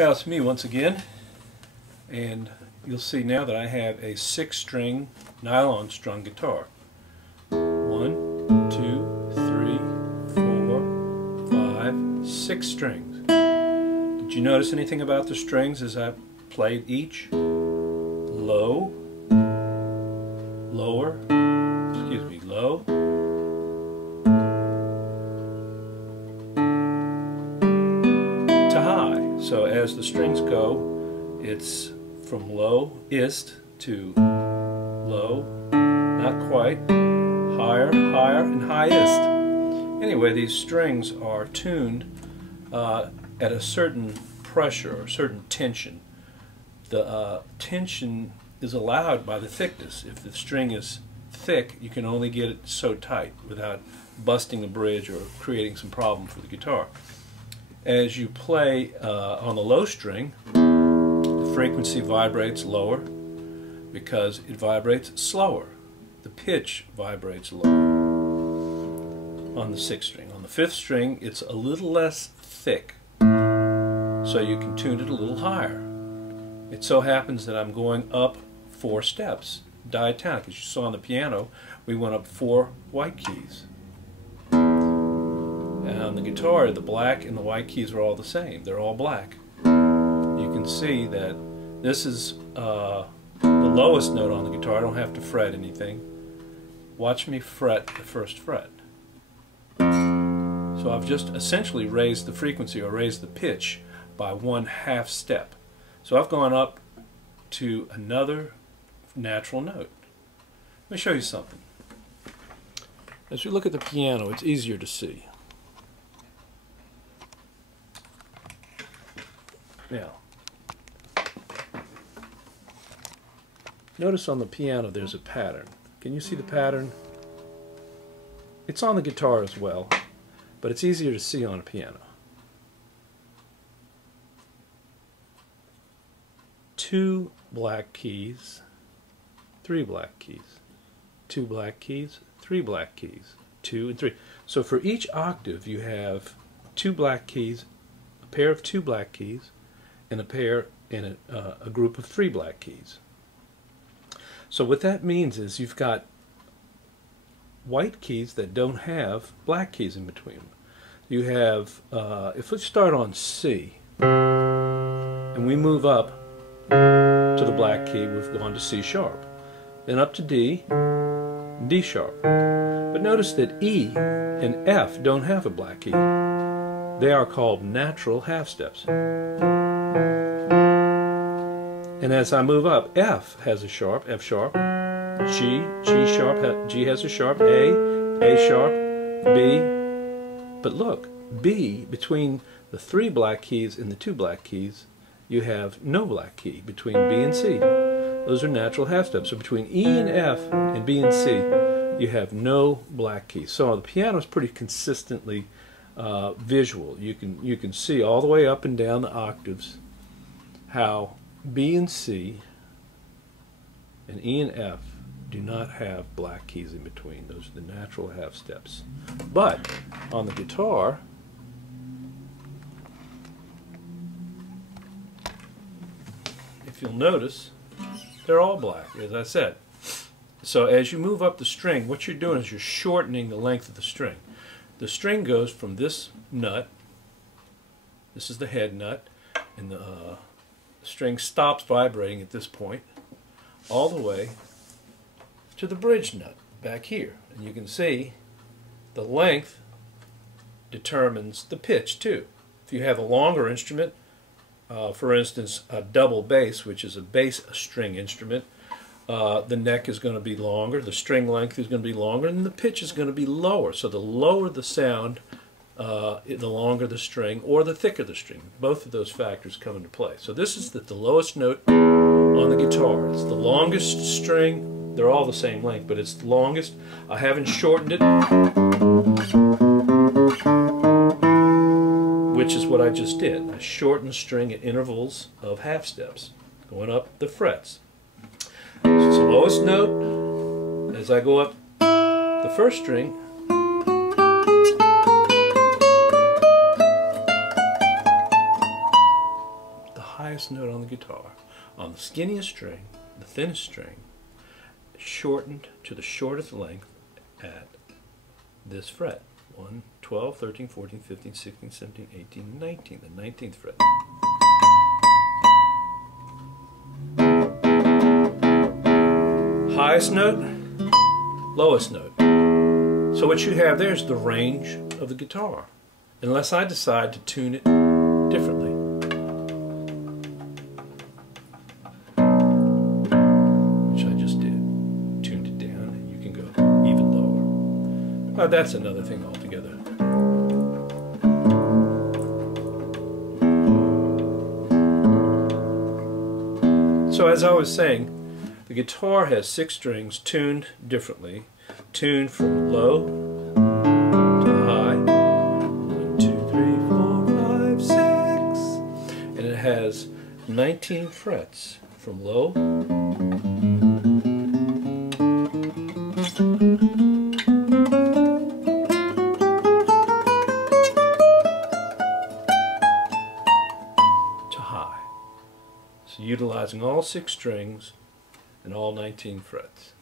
Well, it's me once again, and you'll see now that I have a 6-string nylon strung guitar. 1, 2, 3, 4, 5, 6 strings. Did you notice anything about the strings as I played each? Low, lower, low, to high. So as the strings go, it's from lowest to low, not quite, higher, higher, and highest. Anyway, these strings are tuned at a certain pressure or certain tension. The tension is allowed by the thickness. If the string is thick, you can only get it so tight without busting the bridge or creating some problem for the guitar. As you play on the low string, the frequency vibrates lower because it vibrates slower. The pitch vibrates lower on the 6th string. On the 5th string, it's a little less thick, so you can tune it a little higher. It so happens that I'm going up 4 steps, diatonic. As you saw on the piano, we went up 4 white keys. And on the guitar, the black and the white keys are all the same. They're all black. You can see that this is the lowest note on the guitar. I don't have to fret anything. Watch me fret the 1st fret. So I've just essentially raised the frequency or raised the pitch by 1/2 step. So I've gone up to another natural note. Let me show you something. As we look at the piano, it's easier to see. Now, notice on the piano there's a pattern. Can you see the pattern? It's on the guitar as well, but it's easier to see on a piano. 2 black keys, 3 black keys, 2 black keys, 3 black keys, 2 and 3. So for each octave you have 2 black keys, a pair of 2 black keys, and a pair in a group of 3 black keys. So what that means is you've got white keys that don't have black keys in between them. You have, if we start on C, and we move up to the black key, we've gone to C sharp. Then up to D, D sharp. But notice that E and F don't have a black key. They are called natural half steps. And as I move up, F has a sharp, F sharp, G sharp, G has a sharp, A sharp, B. But look, B, between the 3 black keys and the 2 black keys, you have no black key between B and C. Those are natural half steps. So between E and F and B and C, you have no black key. So the piano is pretty consistently visual. You can see all the way up and down the octaves how B and C and E and F do not have black keys in between. Those are the natural half steps. But on the guitar, if you'll notice, they're all black, as I said. So as you move up the string, what you're doing is you're shortening the length of the string. The string goes from this nut, this is the head nut, and the string stops vibrating at this point, all the way to the bridge nut back here. And you can see the length determines the pitch too. If you have a longer instrument, for instance a double bass, which is a bass string instrument, the neck is going to be longer, the string length is going to be longer, and the pitch is going to be lower. So the lower the sound, the longer the string, or the thicker the string. Both of those factors come into play. So this is the lowest note on the guitar. It's the longest string. They're all the same length, but it's the longest. I haven't shortened it, which is what I just did. I shortened the string at intervals of half steps, going up the frets. So it's the lowest note. As I go up the 1st string, highest note on the guitar, on the skinniest string, the thinnest string, shortened to the shortest length at this fret. 1, 12, 13, 14, 15, 16, 17, 18, 19, the 19th fret. Highest note, lowest note. So what you have there is the range of the guitar, unless I decide to tune it differently. Which I just did. Tuned it down, and you can go even lower. But that's another thing altogether. So as I was saying, the guitar has 6 strings tuned differently, tuned from low to high. 1, 2, 3, 4, 5, 6. And it has 19 frets from low to high. So utilizing all 6 strings and all 19 frets.